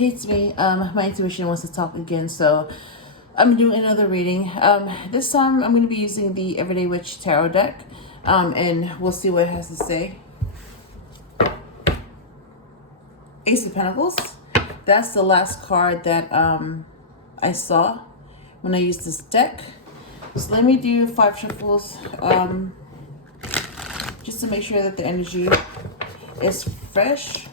Hates me. My intuition wants to talk again, so I'm doing another reading. This time I'm going to be using the Everyday Witch Tarot deck, and we'll see what it has to say. Ace of Pentacles. That's the last card that I saw when I used this deck. So let me do 5 shuffles, just to make sure that the energy is fresh.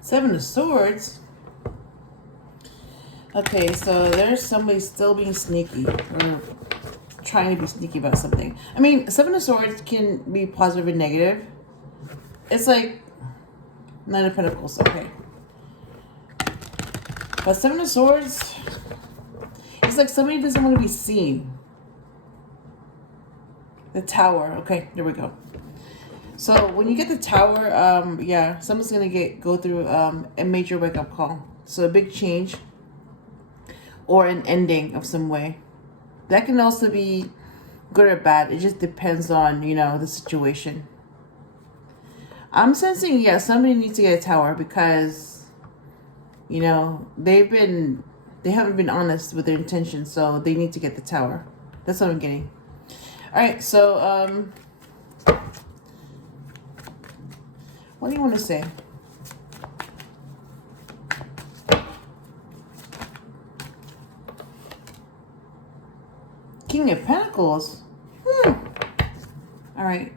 Seven of Swords. Okay, so there's somebody still being sneaky or trying to be sneaky about something. I mean, Seven of Swords can be positive and negative. It's like Nine of Pentacles, okay. But Seven of Swords, it's like somebody doesn't want to be seen. The Tower, okay, there we go. So when you get the Tower, yeah, someone's gonna go through a major wake-up call. So a big change or an ending of some way. That can also be good or bad. It just depends on, you know, the situation. I'm sensing, yeah, somebody needs to get a Tower because, you know, they haven't been honest with their intentions, so they need to get the Tower. That's what I'm getting. All right, so what do you want to say? King of Pentacles. All right.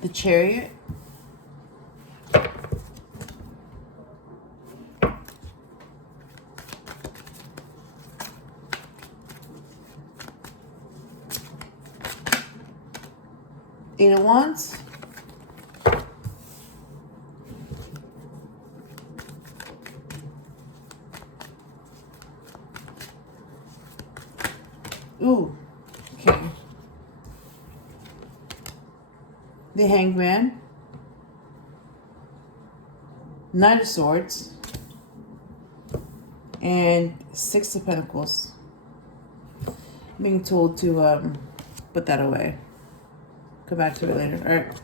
The Chariot. Eight of Wands. Ooh, okay. The Hangman. Knight of Swords. And Six of Pentacles. Being told to put that away. Come back to it later. All right.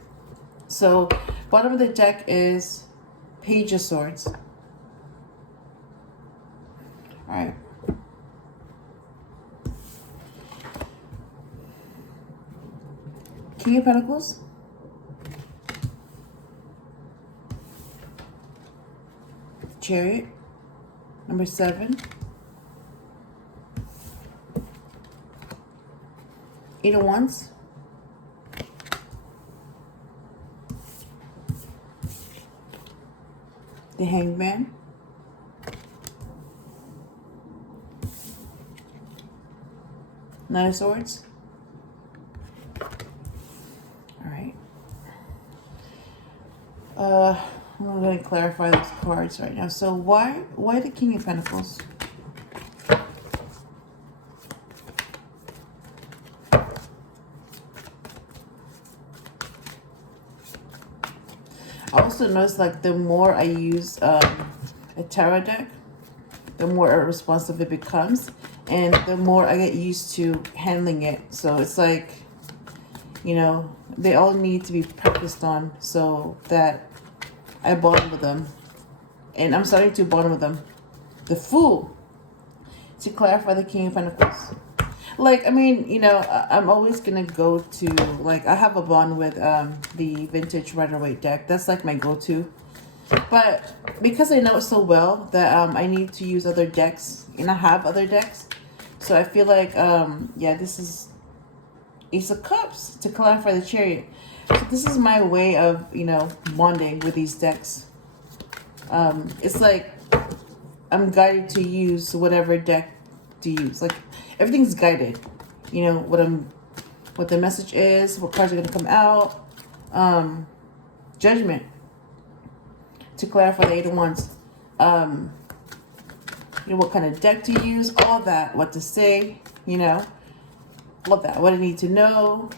So bottom of the deck is Page of Swords. All right. King of Pentacles. Chariot. Number 7. Eight of Wands. The Hangman. Nine of Swords. All right. I'm going to clarify those cards right now. So why the King of Pentacles? I also noticed, like, the more I use a tarot deck, the more responsive it becomes, and the more I get used to handling it. So it's like, you know, they all need to be practiced on so that I bond with them. And I'm starting to bond with them. The Fool, to clarify the King of Pentacles. Like, I mean, you know, I'm always going to go to, like, I have a bond with the vintage Rider-Waite deck. That's like my go-to. But because I know it so well that I need to use other decks, and I have other decks, So I feel like, yeah, this is Ace of Cups to clarify the Chariot. So this is my way of, you know, bonding with these decks. It's like I'm guided to use whatever deck to use. Like everything's guided. You know what the message is, what cards are gonna come out. Judgment to clarify the Eight of Wands. You know, what kind of deck to use, all that, what to say, you know, all that, what I need to know.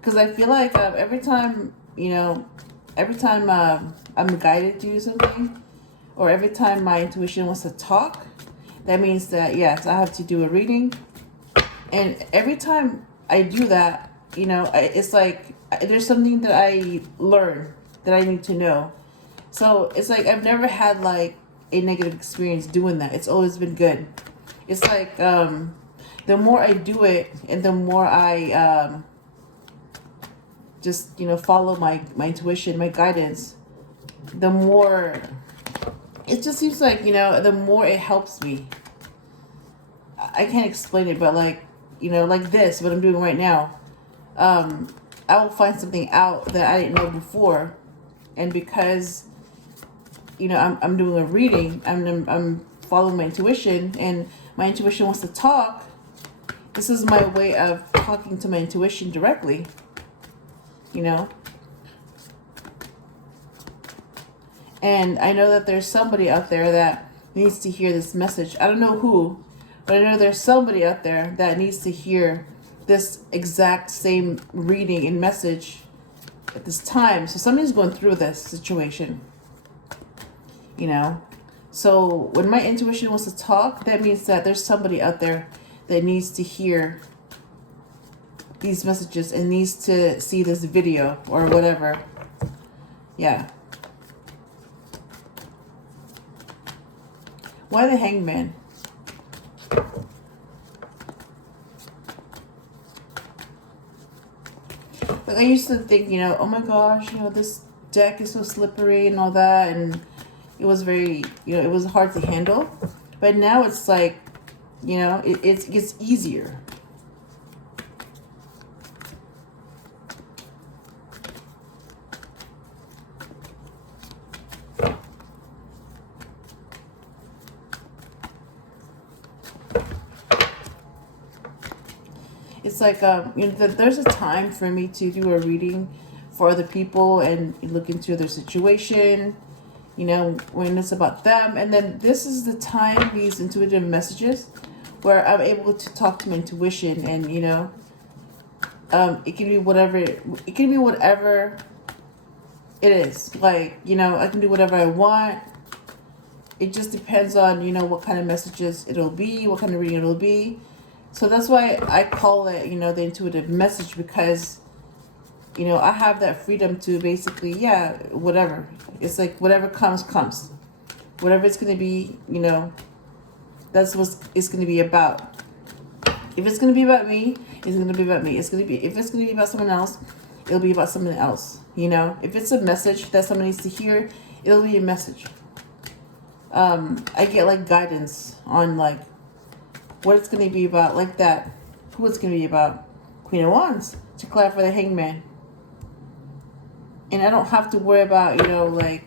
Because I feel like every time, you know, every time I'm guided to do something, or every time my intuition wants to talk, that means that, yes, I have to do a reading. And every time I do that, you know, it's like there's something that I learn that I need to know. So it's like I've never had like a negative experience doing that. It's always been good. It's like the more I do it and the more I just, you know, follow my intuition, my guidance, the more it just seems like, you know, the more it helps me. I can't explain it, but like, you know, like this, what I'm doing right now, I will find something out that I didn't know before. And because, you know, I'm doing a reading, I'm following my intuition, and my intuition wants to talk. This is my way of talking to my intuition directly, you know. And I know that there's somebody out there that needs to hear this message. I don't know who, but I know there's somebody out there that needs to hear this exact same reading and message at this time. So somebody's going through this situation, you know. So when my intuition wants to talk, that means that there's somebody out there that needs to hear these messages and needs to see this video or whatever. Yeah. Why the Hangman? Like I used to think, you know, oh my gosh, you know, this deck is so slippery and all that, and it was very, you know, it was hard to handle. But now it's like, you know, it gets easier. It's like, you know, there's a time for me to do a reading for other people and look into their situation, you know, when it's about them. And then this is the time, these intuitive messages, where I'm able to talk to my intuition, and, you know, it can be whatever, it can be whatever it is. Like, you know, I can do whatever I want. It just depends on, you know, what kind of messages it'll be, what kind of reading it'll be. So that's why I call it, you know, the intuitive message, because, you know, I have that freedom to basically, yeah, whatever. It's like whatever comes, comes. Whatever it's going to be, you know, that's what it's going to be about. If it's going to be about me, it's going to be about me. It's going to be, if it's going to be about someone else, it'll be about someone else, you know. If it's a message that someone needs to hear, it'll be a message. I get like guidance on like what it's going to be about, like that, who it's going to be about. Queen of Wands to clarify the Hangman. And I don't have to worry about, you know, like,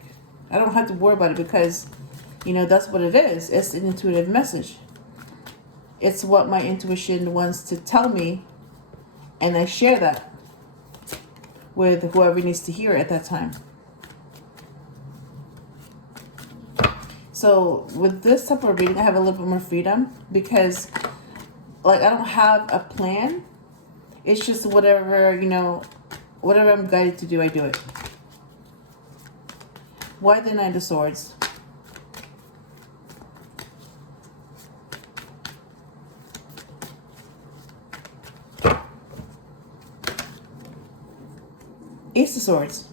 I don't have to worry about it, because, you know, that's what it is. It's an intuitive message. It's what my intuition wants to tell me, and I share that with whoever needs to hear it at that time. So with this type of reading, I have a little bit more freedom, because, like, I don't have a plan. It's just whatever, you know, whatever I'm guided to do, I do it. Why the Knight of Swords? Ace of Swords.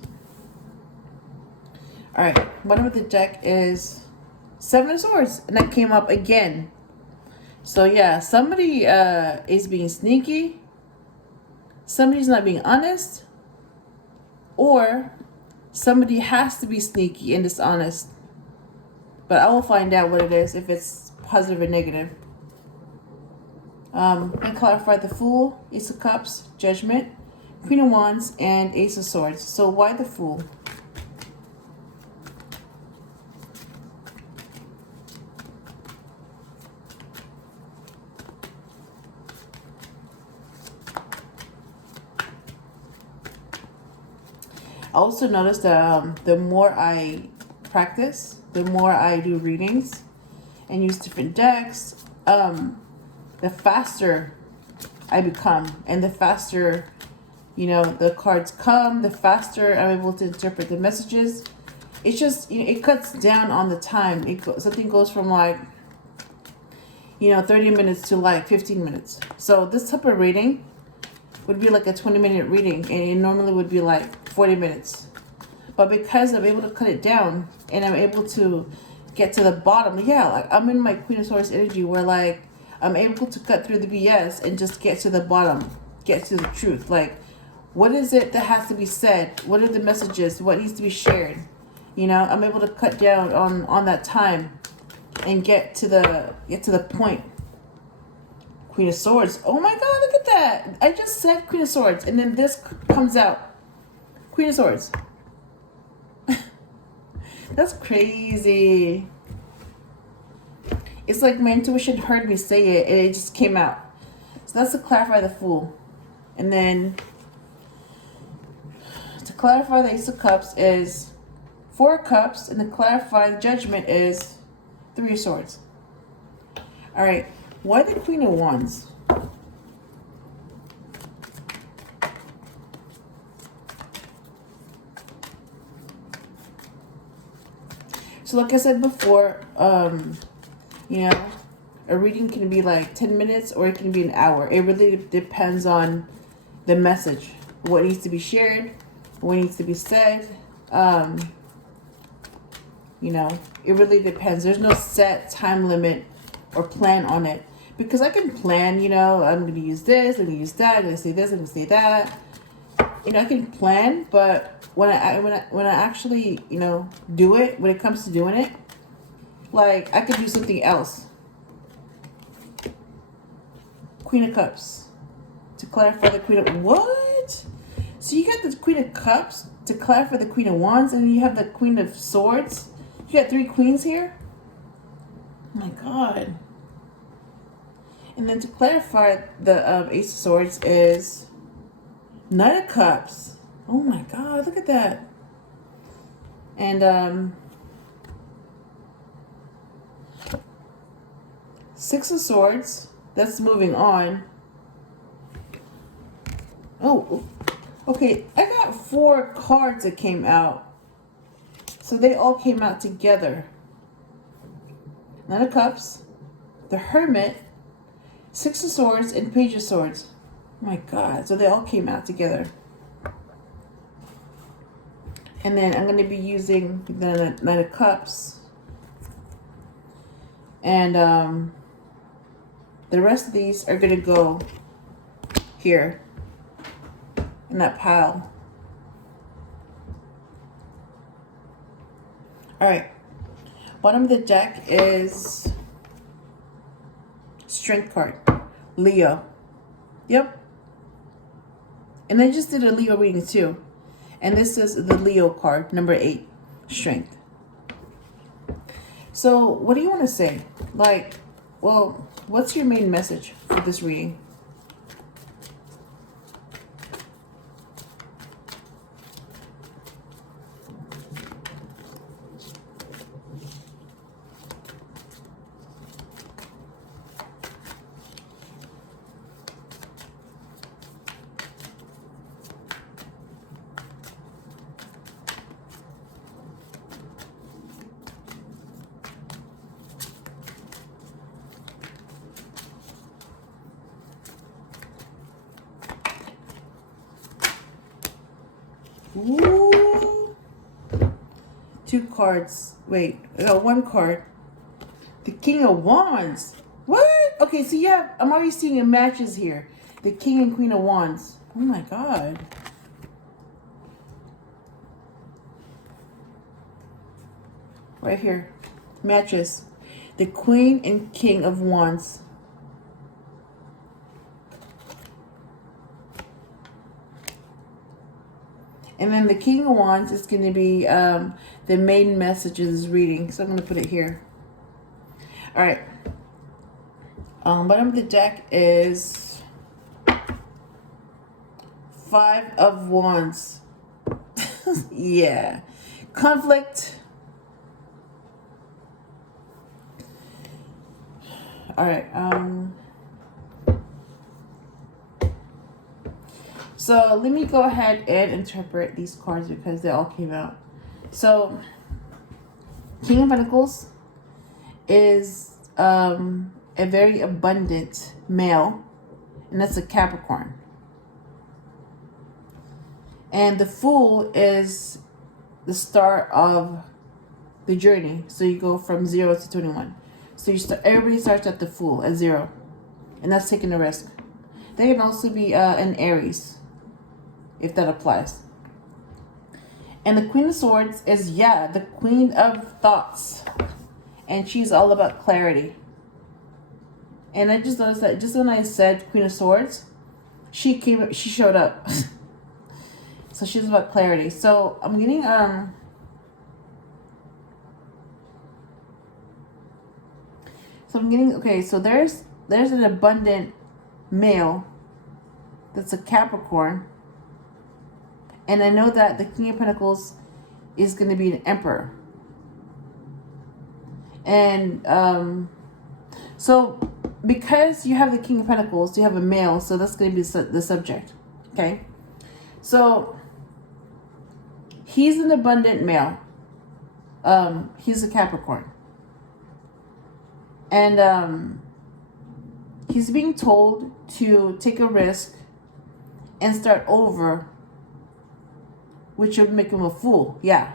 All right, bottom of the deck is Seven of Swords, and that came up again. So yeah, somebody is being sneaky. Somebody's not being honest, or somebody has to be sneaky and dishonest. But I will find out what it is, if it's positive or negative. And clarify the Fool, Ace of Cups, Judgment, Queen of Wands, and Ace of Swords. So why the Fool? I also noticed that the more I practice, the more I do readings and use different decks, the faster I become, and the faster, you know, the cards come, the faster I'm able to interpret the messages. It's just, you know, it cuts down on the time. Something goes from like, you know, 30 minutes to like 15 minutes. So this type of reading would be like a 20-minute reading, and it normally would be like 40 minutes. But because I'm able to cut it down and I'm able to get to the bottom, yeah, like I'm in my Queen of Swords energy where like I'm able to cut through the BS and just get to the bottom, get to the truth. Like, what is it that has to be said? What are the messages? What needs to be shared? You know, I'm able to cut down on that time and get to the point. Queen of Swords. Oh my God, look at that. I just said Queen of Swords and then this comes out. Queen of Swords. That's crazy. It's like my intuition heard me say it and it just came out. So that's to clarify the Fool. And then to clarify the Ace of Cups is 4 Cups, and to clarify the Judgment is 3 of Swords. All right, why the Queen of Wands? So like I said before, you know, a reading can be like 10 minutes or it can be an hour. It really depends on the message, what needs to be shared, what needs to be said. You know, it really depends. There's no set time limit or plan on it, because I can plan, you know, I'm going to use this, I'm going to use that, I'm going to say this, I'm going to say that. You know, I can plan, but when I actually, you know, do it, when it comes to doing it, like I could do something else. Queen of Cups. To clarify the Queen of... What? So you got the Queen of Cups to clarify the Queen of Wands, and then you have the Queen of Swords. You got 3 queens here? Oh my God. And then to clarify the Ace of Swords is Knight of Cups. Oh my God, look at that. And 6 of Swords. That's moving on. Oh, okay. I got 4 cards that came out. So they all came out together. Knight of Cups, the Hermit, 6 of Swords, and Page of Swords. Oh my God. So they all came out together. And then I'm going to be using the Knight of Cups. And the rest of these are going to go here in that pile. All right. Bottom of the deck is Strength card. Leo. Yep. And I just did a Leo reading too. And this is the Leo card, number 8. Strength. So what do you want to say? Like, well, what's your main message for this reading? Ooh. 2 cards. Wait, I got 1 card. The King of Wands. What? Okay, so yeah, I'm already seeing it matches here. The King and Queen of Wands. Oh my God. Right here. Matches. The Queen and King of Wands. And then the King of Wands is going to be the main messages reading. So I'm going to put it here. All right. Bottom of the deck is Five of Wands. Yeah. Conflict. All right. So let me go ahead and interpret these cards because they all came out. So King of Pentacles is a very abundant male, and that's a Capricorn. And the Fool is the start of the journey. So you go from 0 to 21. So everybody starts at the Fool at 0, and that's taking a risk. They can also be an Aries, if that applies. And the Queen of Swords is, the Queen of Thoughts. And she's all about clarity. And I just noticed that just when I said Queen of Swords, she showed up. So she's about clarity. So I'm getting, okay, so there's an abundant male that's a Capricorn. And I know that the King of Pentacles is going to be an Emperor. And so because you have the King of Pentacles, you have a male, so that's going to be the subject. Okay? So he's an abundant male. He's a Capricorn. And he's being told to take a risk and start over, which would make him a fool. Yeah.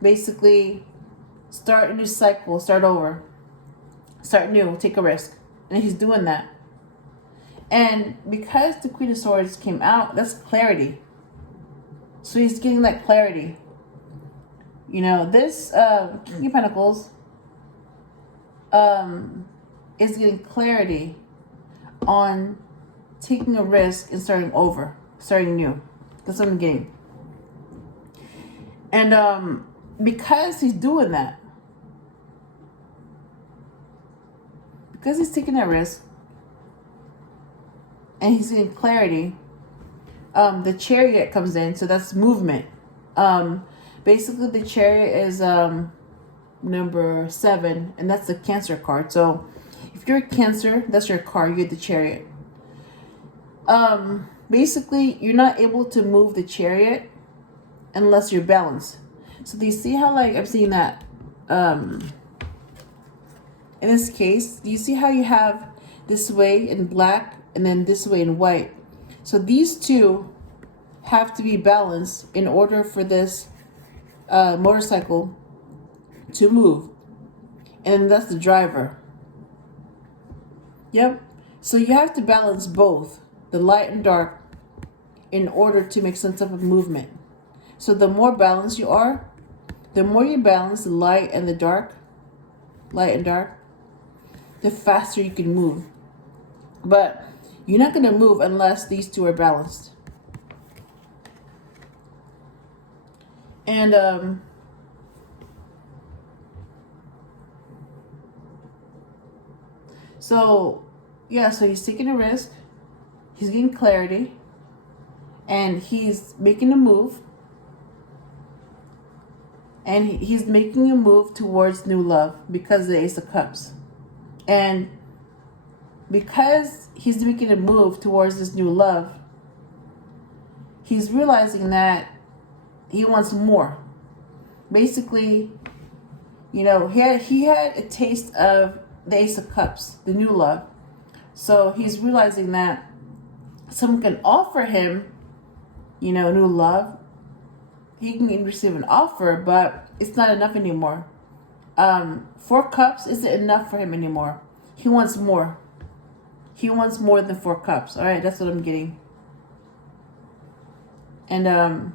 Basically, start a new cycle, start over. Start new, take a risk. And he's doing that. And because the Queen of Swords came out, that's clarity. So he's getting that clarity. You know, this King of Pentacles is getting clarity on taking a risk and starting over, starting new. That's what I'm getting. And because he's doing that, because he's taking that risk and he's getting clarity, the Chariot comes in, so that's movement. Basically the Chariot is number 7, and that's the Cancer card. So if you're a Cancer, that's your card, you get the Chariot. Basically you're not able to move the Chariot unless you're balanced. So do you see how, like, I'm seeing that in this case, do you see how you have this way in black and then this way in white? So these two have to be balanced in order for this motorcycle to move. And that's the driver. Yep. So you have to balance both the light and dark in order to make some type of movement. So the more balanced you are, the more you balance the light and the dark, the faster you can move. But you're not going to move unless these two are balanced. And so he's taking a risk, he's getting clarity, and he's making a move. And he's making a move towards new love because of the Ace of Cups. And because he's making a move towards this new love, he's realizing that he wants more. Basically, you know, he had a taste of the Ace of Cups, the new love. So he's realizing that someone can offer him, you know, new love. He can receive an offer, but it's not enough anymore. 4 cups isn't enough for him anymore. He wants more. He wants more than 4 cups. All right, that's what I'm getting. And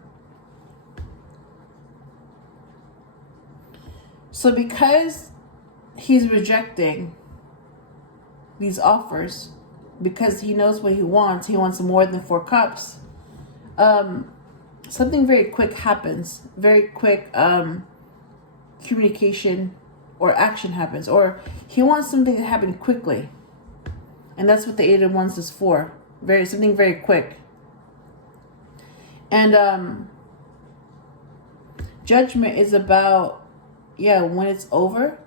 so because he's rejecting these offers, because he knows what he wants more than 4 cups, something very quick happens. Very quick communication or action happens. Or he wants something to happen quickly. And that's what the Eight of Wands is for. Something very quick. And Judgment is about, when it's over.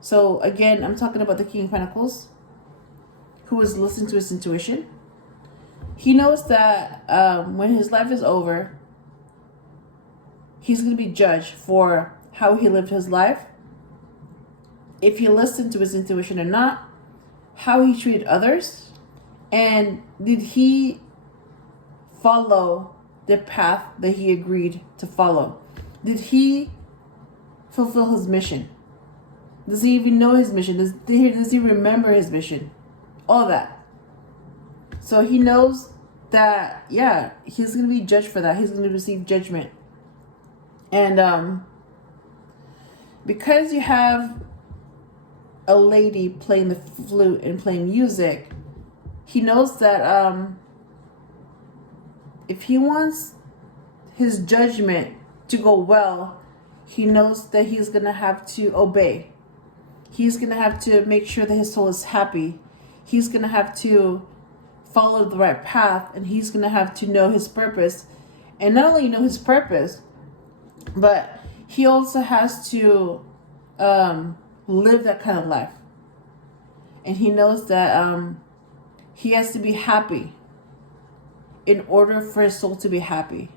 So again, I'm talking about the King of Pentacles, who is listening to his intuition. He knows that when his life is over, he's going to be judged for how he lived his life, if he listened to his intuition or not, how he treated others, and did he follow the path that he agreed to follow? Did he fulfill his mission? Does he even know his mission? Does he remember his mission? All that. So he knows that, he's going to be judged for that. He's going to receive judgment. And because you have a lady playing the flute and playing music, he knows that if he wants his judgment to go well, he knows that he's going to have to obey. He's going to have to make sure that his soul is happy. He's going to have to follow the right path, and he's going to have to know his purpose. And not only know his purpose, but he also has to live that kind of life. And he knows that he has to be happy in order for his soul to be happy.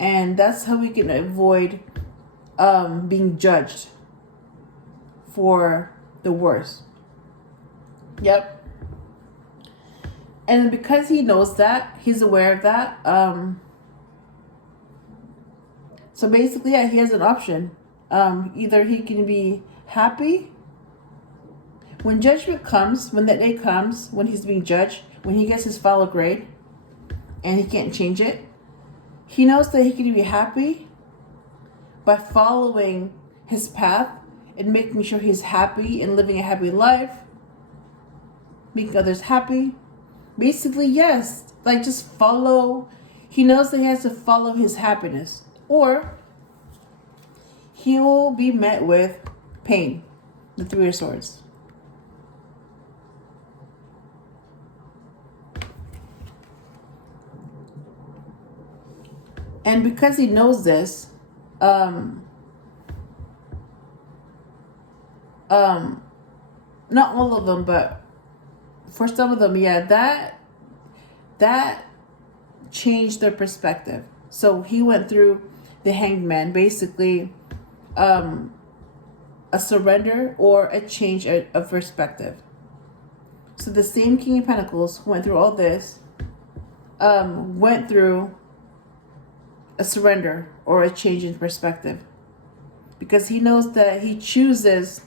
And that's how we can avoid being judged for the worst. Yep. And because he knows that, he's aware of that. So basically, he has an option. Either he can be happy when judgment comes, when that day comes, when he's being judged, when he gets his final grade and he can't change it. He knows that he can be happy by following his path and making sure he's happy and living a happy life, making others happy. Basically, yes, like just follow. He knows that he has to follow his happiness, or he will be met with pain, the Three of Swords. And because he knows this, not all of them, but for some of them, that changed their perspective. So he went through the Hanged Man, basically a surrender or a change of perspective. So the same King of Pentacles who went through all this went through a surrender or a change in perspective, because he knows that he chooses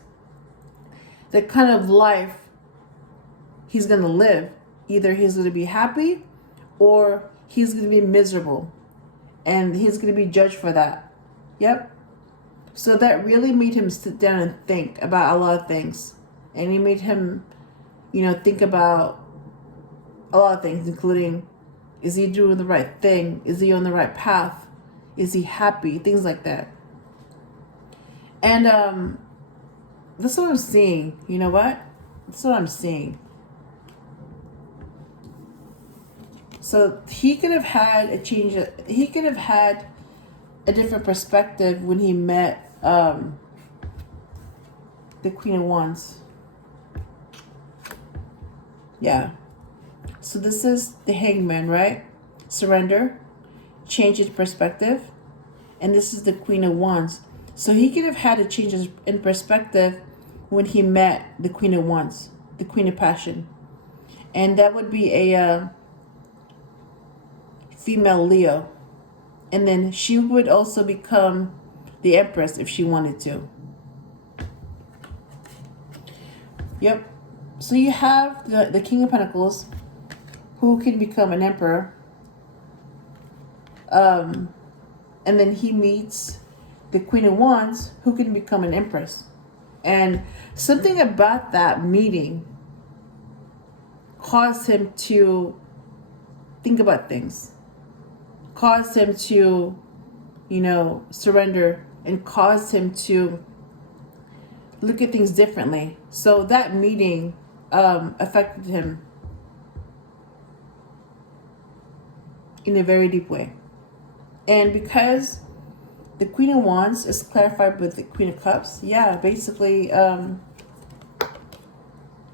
the kind of life he's going to live. Either he's going to be happy or he's going to be miserable, and he's going to be judged for that. Yep. So that really made him sit down and think about a lot of things, and he made him, think about a lot of things, including, is he doing the right thing? Is he on the right path? Is he happy? Things like that. And that's what I'm seeing. You know what? That's what I'm seeing. So he could have had a change. He could have had a different perspective when he met the Queen of Wands. Yeah. So this is the Hangman, right? Surrender, change in perspective. And this is the Queen of Wands. So he could have had a change in perspective when he met the Queen of Wands, the Queen of Passion. And that would be a female Leo. And then she would also become the Empress if she wanted to. Yep. So you have the King of Pentacles, who can become an emperor. And then he meets the Queen of Wands, who can become an empress. And something about that meeting caused him to think about things. caused him to, you know, surrender and caused him to look at things differently. So that meeting affected him in a very deep way. And because the Queen of Wands is clarified with the Queen of Cups, yeah, basically, I'm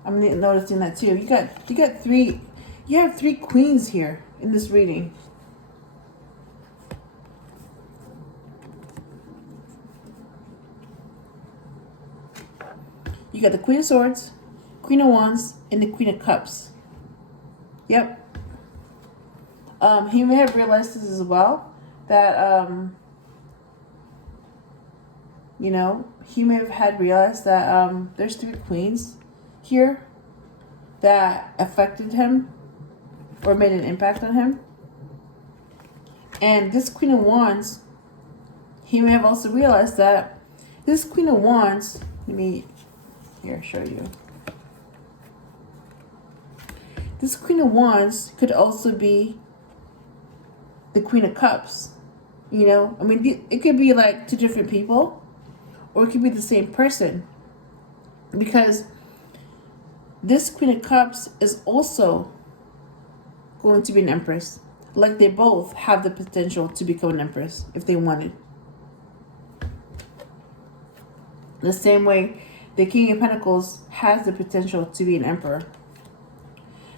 noticing that too. You have three queens here in this reading. You got the Queen of Swords, Queen of Wands, and the Queen of Cups. Yep. He may have realized this as well, that, you know, he may have had realized that there's three queens here that affected him or made an impact on him. And this Queen of Wands, he may have also realized that this Queen of Wands, let me here show you. This Queen of Wands could also be the Queen of Cups. You know, I mean, it could be like two different people, or it could be the same person, because this Queen of Cups is also going to be an Empress. Like, they both have the potential to become an Empress if they wanted. The same way the King of Pentacles has the potential to be an Emperor.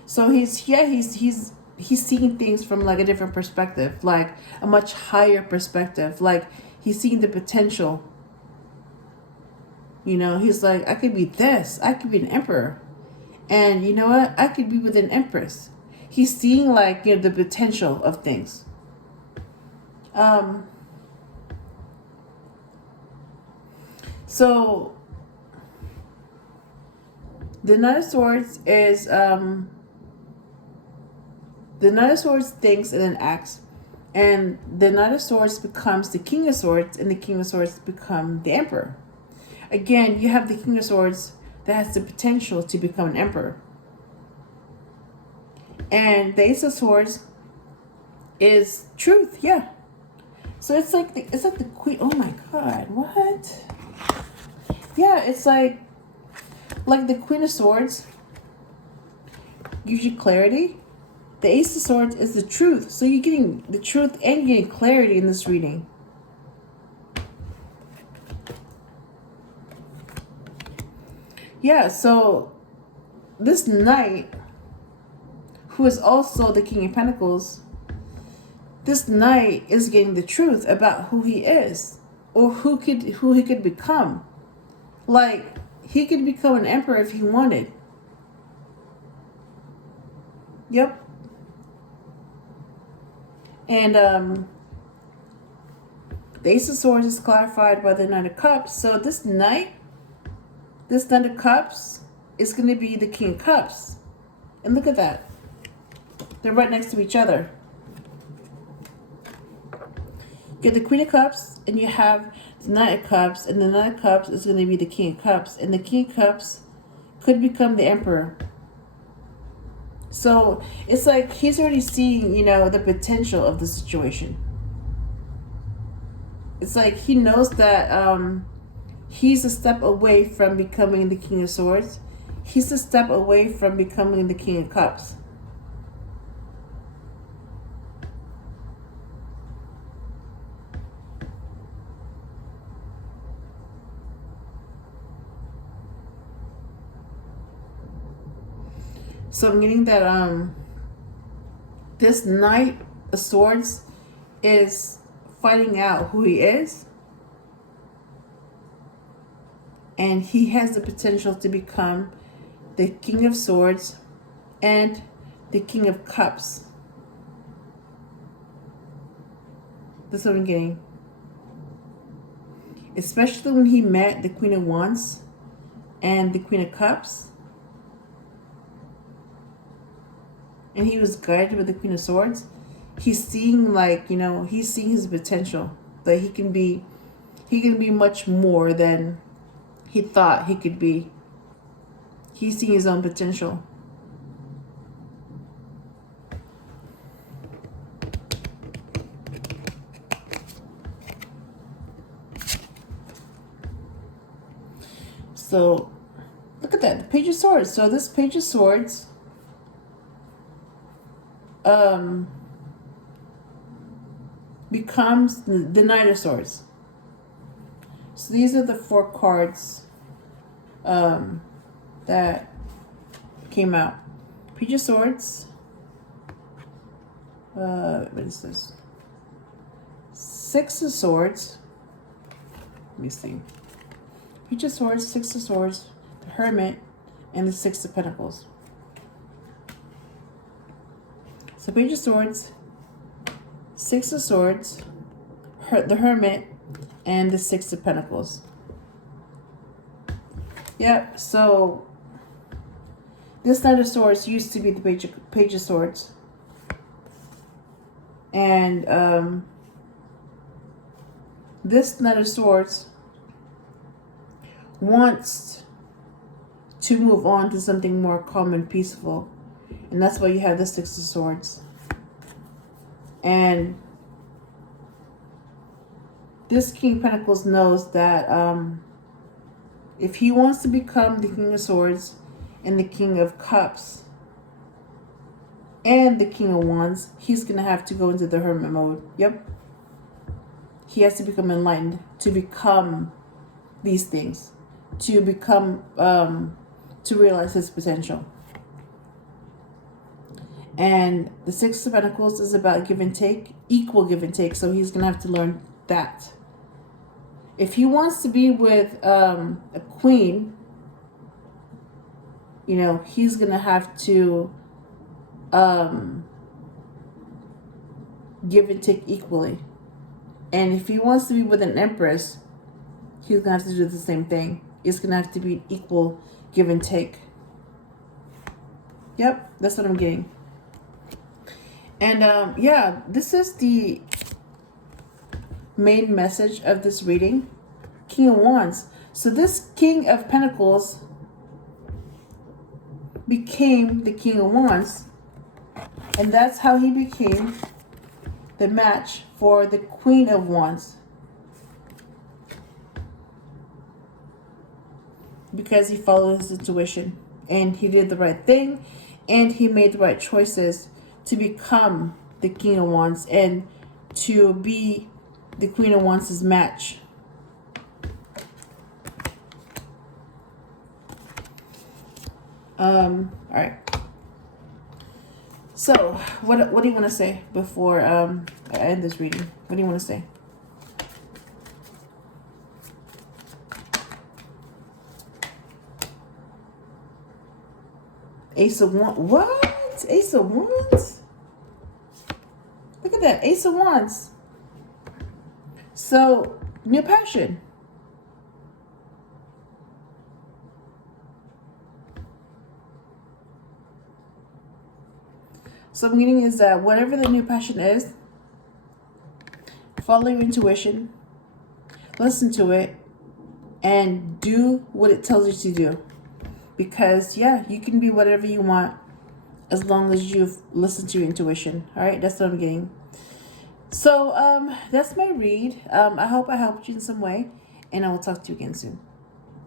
So he's seeing things from like a different perspective, like a much higher perspective. Like, he's seeing the potential. You know, he's like, I could be this. I could be an Emperor. And you know what? I could be with an Empress. He's seeing, like, you know, the potential of things. So the Knight of Swords is the Knight of Swords thinks and then acts, and the Knight of Swords becomes the King of Swords, and the King of Swords become the Emperor. Again, you have the King of Swords that has the potential to become an Emperor, and the Ace of Swords is truth. Yeah. So it's like the Queen. Oh my God! What? Yeah, it's like the Queen of Swords gives you clarity. The Ace of Swords is the truth. So you're getting the truth and you're getting clarity in this reading. Yeah, so this Knight, who is also the King of Pentacles, this Knight is getting the truth about who he is, or who he could become. Like, he could become an Emperor if he wanted. Yep. And the Ace of Swords is clarified by the Knight of Cups. So this Knight of Cups is going to be the King of Cups. And look at that. They're right next to each other. You get the Queen of Cups, and you have the Knight of Cups, and the Knight of Cups is going to be the King of Cups, and the King of Cups could become the Emperor. So it's like he's already seeing, you know, the potential of the situation. It's like he knows that he's a step away from becoming the King of Swords. He's a step away from becoming the King of Cups. So I'm getting that this Knight of Swords is finding out who he is, and he has the potential to become the King of Swords and the King of Cups. That's what I'm getting. Especially when he met the Queen of Wands and the Queen of Cups, and he was guided with the Queen of Swords. He's seeing, like, you know, he's seeing his potential, that he can be much more than he thought he could be. He's seeing his own potential. So look at that, the Page of Swords. So this Page of Swords becomes the Knight of Swords. So these are the 4 cards that came out. Page of Swords. What is this? 6 of Swords. Let me see. Page of Swords, 6 of Swords, the Hermit, and the 6 of Pentacles. So Page of Swords, 6 of Swords, the Hermit, and the 6 of Pentacles. Yep, so this Knight of Swords used to be the Page of Swords. And this Knight of Swords wants to move on to something more calm and peaceful. And that's why you have the 6 of Swords. And this King of Pentacles knows that if he wants to become the King of Swords and the King of Cups and the King of Wands, he's going to have to go into the Hermit mode. Yep. He has to become enlightened to become these things, to become, to realize his potential. And the 6 of Pentacles is about give and take, equal give and take. So he's going to have to learn that. If he wants to be with a queen, you know, he's going to have to give and take equally. And if he wants to be with an empress, he's going to have to do the same thing. It's going to have to be equal give and take. Yep, that's what I'm getting. And yeah, this is the main message of this reading. King of Wands. So this King of Pentacles became the King of Wands. And that's how he became the match for the Queen of Wands. Because he followed his intuition. And he did the right thing. And he made the right choices to become the King of Wands. And to be the Queen of Wands' match. All right. So, what do you want to say before I end this reading? What do you want to say? Ace of Wands. What? Ace of Wands? Look at that. Ace of Wands. So, new passion. So I'm getting is that whatever the new passion is, follow your intuition, listen to it, and do what it tells you to do. Because, yeah, you can be whatever you want as long as you've listened to your intuition. All right, that's what I'm getting. So that's my read. I hope I helped you in some way, and I will talk to you again soon.